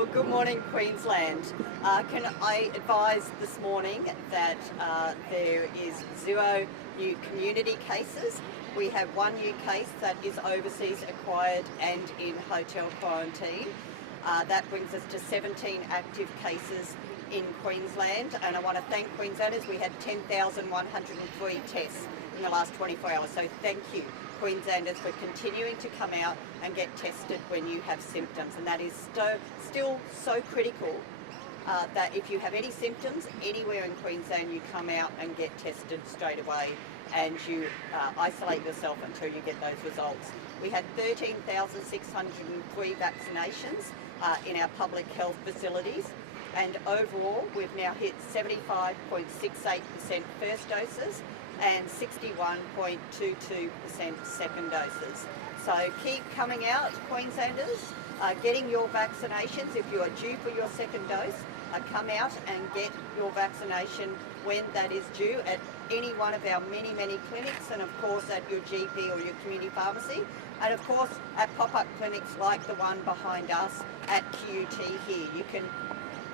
Well, good morning, Queensland. Can I advise this morning that there is 0 new community cases. We have 1 new case that is overseas acquired and in hotel quarantine. That brings us to 17 active cases in Queensland, and I want to thank Queenslanders. We had 10,103 tests in the last 24 hours, so thank you, Queenslanders, for continuing to come out and get tested when you have symptoms. And that is still so critical that if you have any symptoms anywhere in Queensland, you come out and get tested straight away and you isolate yourself until you get those results. We had 13,603 vaccinations in our public health facilities, and overall we've now hit 75.68% first doses and 61.22% second doses. So keep coming out, Queenslanders, getting your vaccinations. If you are due for your second dose, come out and get your vaccination when that is due at any one of our many clinics, and of course at your GP or your community pharmacy, and of course at pop-up clinics like the one behind us at QUT here. You can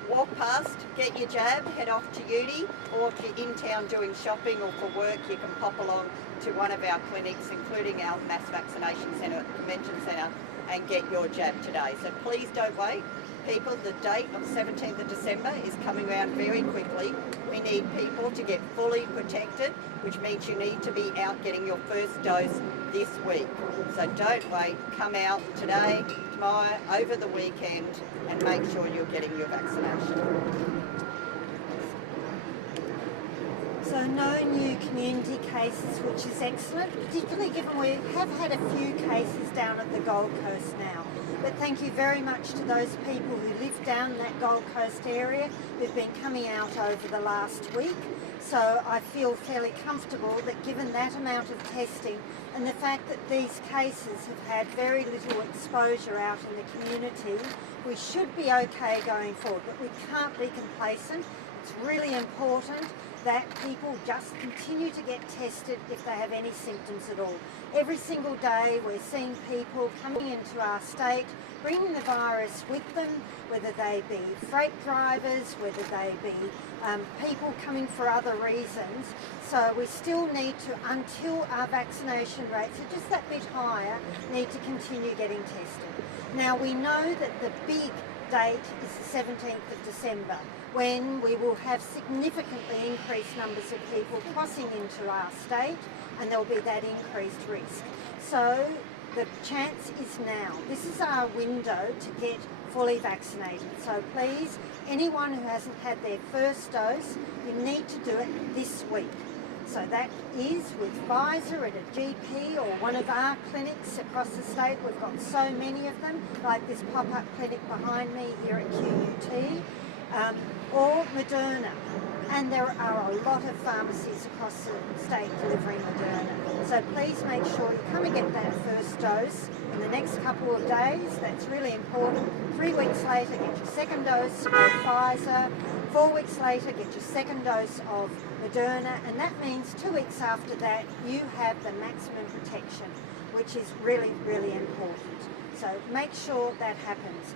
walk past, get your jab, head off to uni, or if you're in town doing shopping or for work, you can pop along to one of our clinics, including our mass vaccination centre, convention centre, and get your jab today. So please don't wait. People, the date of 17th of December is coming around very quickly. We need people to get fully protected, which means you need to be out getting your first dose this week. So don't wait, come out today, tomorrow, over the weekend, and make sure you're getting your vaccination. So no new community cases, which is excellent, particularly given we have had a few cases down at the Gold Coast now. But thank you very much to those people who live down in that Gold Coast area who've been coming out over the last week. So I feel fairly comfortable that given that amount of testing and the fact that these cases have had very little exposure out in the community, we should be okay going forward. But we can't be complacent. It's really important that people just continue to get tested if they have any symptoms at all. Every single day we're seeing people coming into our state, bringing the virus with them, whether they be freight drivers, whether they be people coming for other reasons. So we still need to, until our vaccination rates are just that bit higher, need to continue getting tested. Now we know that the big date is the 17th of December, when we will have significantly increased numbers of people crossing into our state, and there will be that increased risk. So the chance is now. This is our window to get fully vaccinated. So please, anyone who hasn't had their first dose, you need to do it this week. So that is with Pfizer at a GP or one of our clinics across the state. We've got so many of them, like this pop-up clinic behind me here at QUT, or Moderna. And there are a lot of pharmacies across the state delivering Moderna. So please make sure you come and get that first dose in the next couple of days. That's really important. 3 weeks later, get your second dose of Pfizer. 4 weeks later, get your second dose of Moderna. And that means 2 weeks after that, you have the maximum protection, which is really important. So make sure that happens.